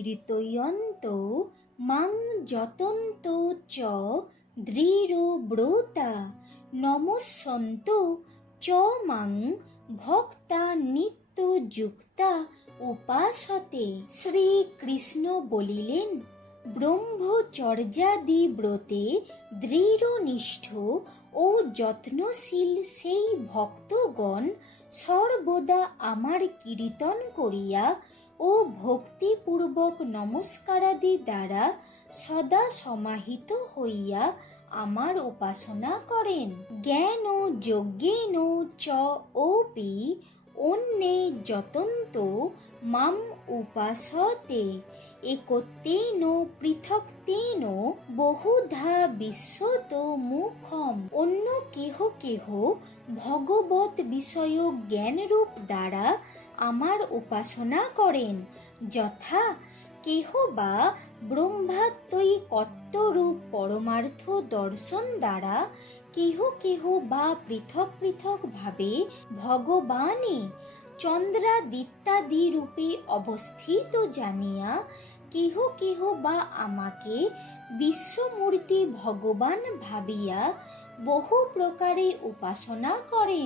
কীর্তয়ন্ত মাং যতন্ত চ দৃঢ়ব্রতা নমস্যন্ত চ মাং ভক্তা নিত্যযুক্তা উপাসতে। শ্রীকৃষ্ণ বলিলেন, ব্রহ্মচর্যাদি ব্রতে দৃঢ়নিষ্ঠ ও যত্নশীল সেই ভক্তগণ সর্বদা আমার কীর্তন করিয়া ও ভক্তিপূর্বক নমস্কারাদি দ্বারা সদা সমাহিত হইয়া আমার উপাসনা করেন। জ্ঞান যজ্ঞেন চ অপি অন্যে যতন্ত মাম উপাসতে একত্বেন পৃথক্তেন বহুধা বিশ্বত মুখম। অন্য কেহ কেহ ভগবত বিষয় জ্ঞানরূপ দ্বারা আমার উপাসনা করেন, যথা কেহ বা ব্রহ্মাত্মৈকত্বরূপ পরমার্থ দর্শন দ্বারা, কেহ কেহ বা পৃথক পৃথক ভাবে ভগবানে চন্দ্রাদিত্যাদি রূপে অবস্থিত জানিয়া, কেহ কেহ বা আমাকে বিশ্বমূর্তি ভগবান ভাবিয়া বহু প্রকারে উপাসনা করেন।